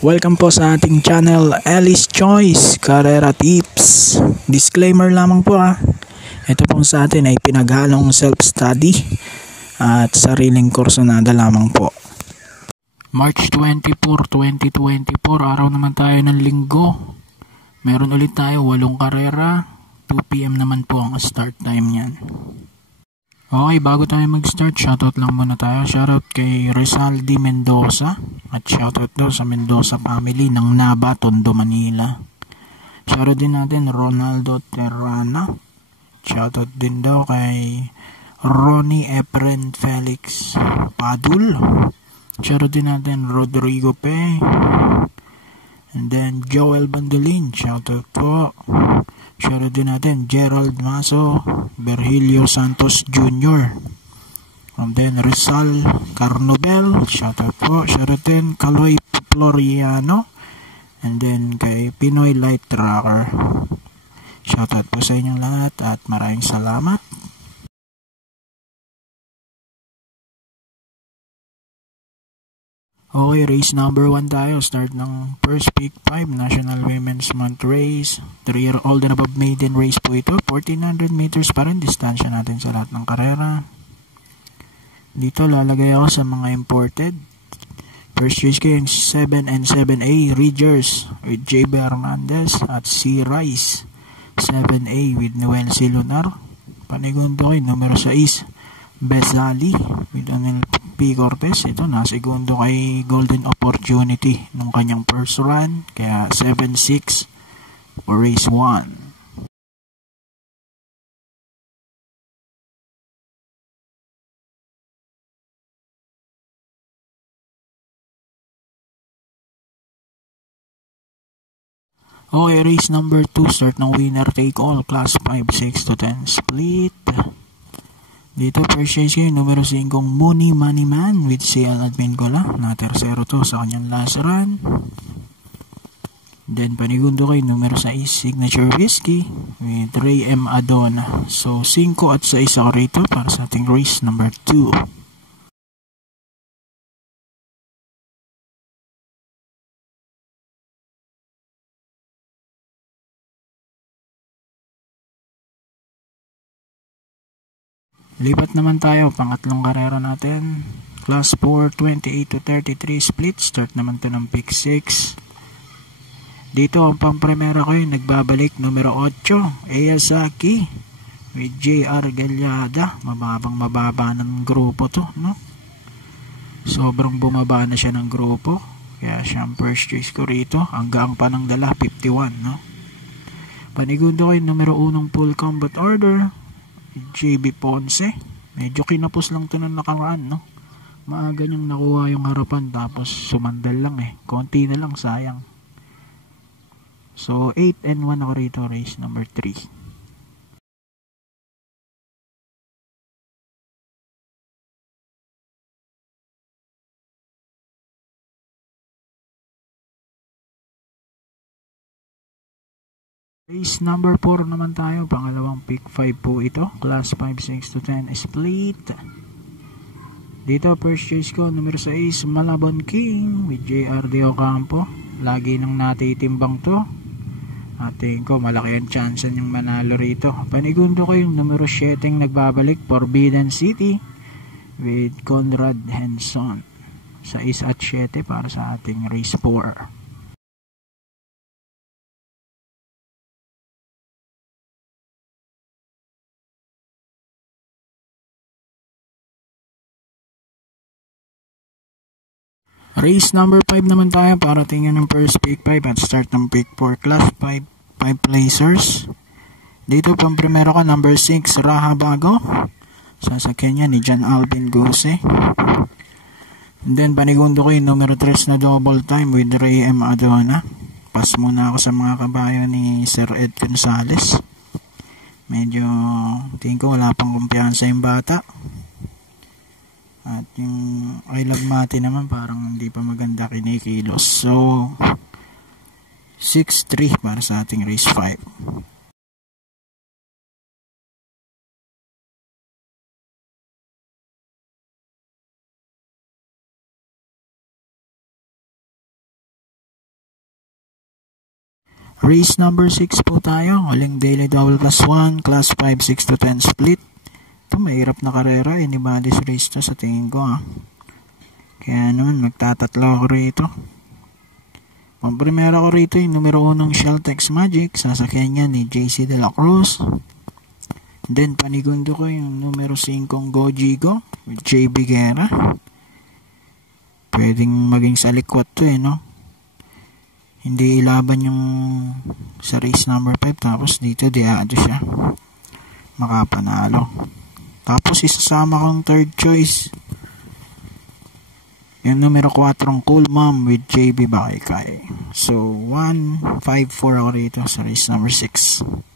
Welcome po sa ating channel, Alice Choice Carrera Tips. Disclaimer lamang po Ito pong sa atin ay pinaghalong self-study at sariling kursunada lamang po. March 24, 2024, araw naman tayo ng linggo. Meron ulit tayo 8 karera. 2 PM naman po ang start time niyan. Okay, bago tayo mag-start, shoutout lang muna tayo. Shoutout kay Rizaldi Mendoza at shoutout daw sa Mendoza family ng Nava, Tondo, Manila. Shoutout din natin Ronaldo Terrana. Shoutout din daw kay Ronnie Efren Felix Padul. Shoutout din natin Rodrigo Pe. And then Joel Bandolin, shoutout po. Shoutout din natin Gerald Maso, Virgilio Santos Jr. And then Rizal Carnobel, shoutout po. Shoutout din Kaloy Floriano. And then kay Pinoy Light Tracker. Shoutout po sa inyong lahat at maraming salamat. Okay, race number 1 tayo. Start ng first pick 5, National Women's Month Race. 3-year-old and above maiden race po ito. 1400 meters pa rin distansya natin sa lahat ng karera. Dito lalagay ako sa mga imported. First race ko yung 7 and 7A Ridgers with JB Hernandez at C. Rice. 7A with Noel C. Lunar. Panigundo ko yung numero 6, Bezali with Anel P. Cortez. Ito na segundo kay Golden Opportunity nung kanyang first run, kaya 7-6 for race 1. Okay, race number 2, start ng winner take all, class 5, 6 to 10 split. Dito first race kayo, numero 5, Mooney Moneyman with CL Admin Gola. Na tercero to sa kanyang last run. Then panigundo kayo, numero 6, Signature Whiskey with Ray M. Adona. So 5 at 6 ako rito para sa ating race number 2. Lipat naman tayo, pangatlong karera natin. Class 4, 28 to 33 split. Start naman to ng pick 6. Dito ang pang-primera ko yung nagbabalik, numero 8, Eyasaki with JR Galyada. Mababa ng grupo to, no? Sobrang bumaba na siya ng grupo. Kaya siyang first choice ko rito. Hanggang pa ng dala, 51, no? Panigundo ko yung numero 1 full combat order, JB Ponce. Medyo kinapos lang ito ng nakaraan, no? Maaga niyang nakuha yung harapan tapos sumandal lang konti na lang, sayang. So 8 and 1 ako rito, race number 3. Race number 4 naman tayo, pangalawang pick 5 po ito, class 5, 6 to 10 split. Dito first choice ko, numero 6, Malabon King with JR De Ocampo. Lagi nang natitimbang to. Ating ko malaki ang chance yung manalo rito. Panigundo ko yung numero 7 nagbabalik, Forbidden City with Conrad Henson. 6 at 7 para sa ating race 4. Race number 5 naman tayo para tingnan ng first pick 5 at start ng pick 4, class 5, 5 placers. Dito pang primero ka, number 6, Raha Bago. Sasakyan niya ni John Alvin Guse. And then panigundo ko yung numero 3 na double time with Ray M. Adona. Pass muna ako sa mga kabayo ni Sir Ed Gonzales. Medyo tingin ko wala pang kumpiyansa yung bata. At yung I Love Mati naman parang hindi pa maganda kinikilos. So 6-3 para sa ating race 5. Race number 6 po tayo. Huling daily double plus 1, class 5, 6 to 10 split. Ito, mahirap na karera. Anybody's race to sa tingin ko. Kaya naman, magtatatlo ako rito. Ang primera ko rito yung numero 1 Sheltex Magic. Sasakyan niya ni JC De La Cruz. Then, panigundo ko yung numero 5 Gojigo with JB Guerra. Pwedeng maging sa likwat to no? Hindi ilaban yung sa race number 5. Tapos dito, diado siya. Makapanalo. Tapos, isasama kong third choice. Yung numero 4 Cool Mom with JB Baykay. So, 1, 5, 4 ako rito sa race number 6.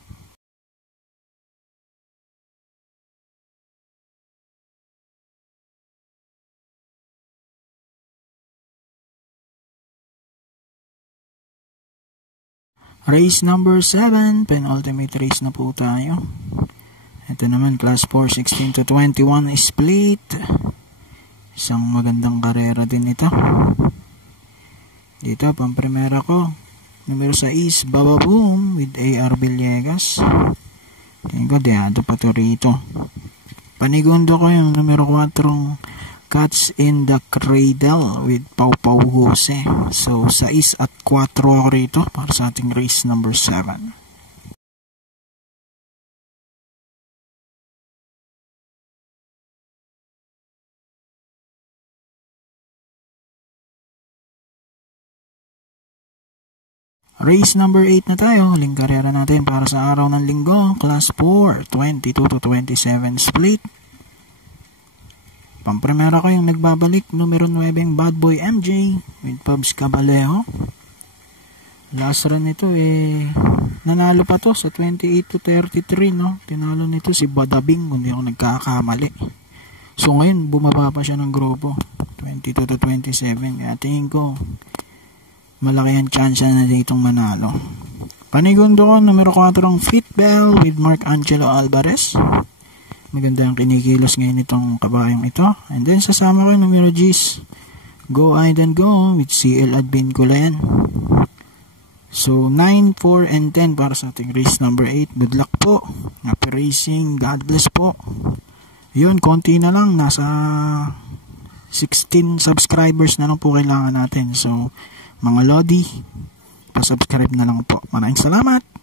Race number 7, penultimate race na po tayo. Ito naman, class 4, 16 to 21 split. Isang magandang karera din ito. Dito, pamprimera ko. Numero 6, Baba Boom with AR Villegas. Tingin ko, diado pa to rito. Panigundo ko yung numero 4, Cats in the Cradle with Pau Pau Jose. So, 6 at 4 ako rito para sa ating race number 7. Race number 8 na tayo. Huling karera natin para sa araw ng linggo. Class 4, 22 to 27 split. Pamprimera ko yung nagbabalik, numero 9 Bad Boy MJ with Pubs Cabalejo. Last run nito nanalo pa to sa 28 to 33 no. Tinalo nito si Badabing kung di ako nagkakamali. So ngayon bumaba pa siya ng grupo 22 to 27. Kaya tingin ko malaki ang chance na ditong manalo. Panigundo ko numero 4 Fitbell with Mark Angelo Alvarez. Maganda ang kinikilos ngayon itong kabayang ito. And then, sasama ko yung numero G's. Go, Aiden, Go with CL Advin Culen. So, 9, 4, and 10 para sa ating race number 8. Good luck po. Happy racing. God bless po. Yun, konti na lang. Nasa 16 subscribers na lang po kailangan natin. So, mga Lodi, pa-subscribe na lang po. Maraming salamat.